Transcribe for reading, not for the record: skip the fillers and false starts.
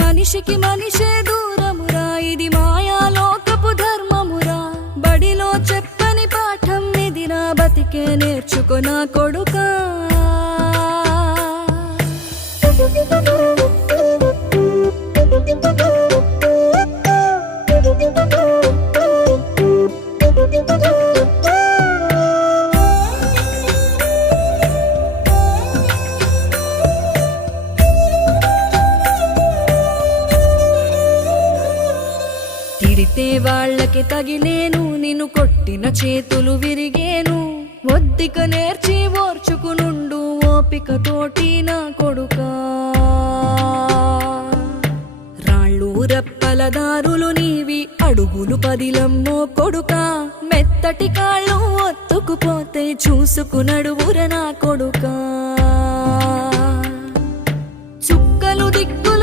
మనిషికి మనిషే దూరమురా, ఇది మాయాలోకపు ధర్మమురా. బడిలో చెప్పని పాఠం ఇదిరా, బతికే నేర్చుకున్న కొడుకా. తిడితే వాళ్ళకి తగిలేను, నిన్ను కొట్టిన చేతులు విరిగేను. ఒద్దిక నేర్చి ఓర్చుకునుండు ఓపిక తోటి నా కొడుకా. రాళ్ళు రెప్పల దారులు నీవి, అడుగులు పదిలమ్మో కొడుకా. మెత్తటి కాళ్ళు ఒత్తుకుపోతే చూసుకునడువుర నా కొడుకా. చుక్కలు దిక్కులు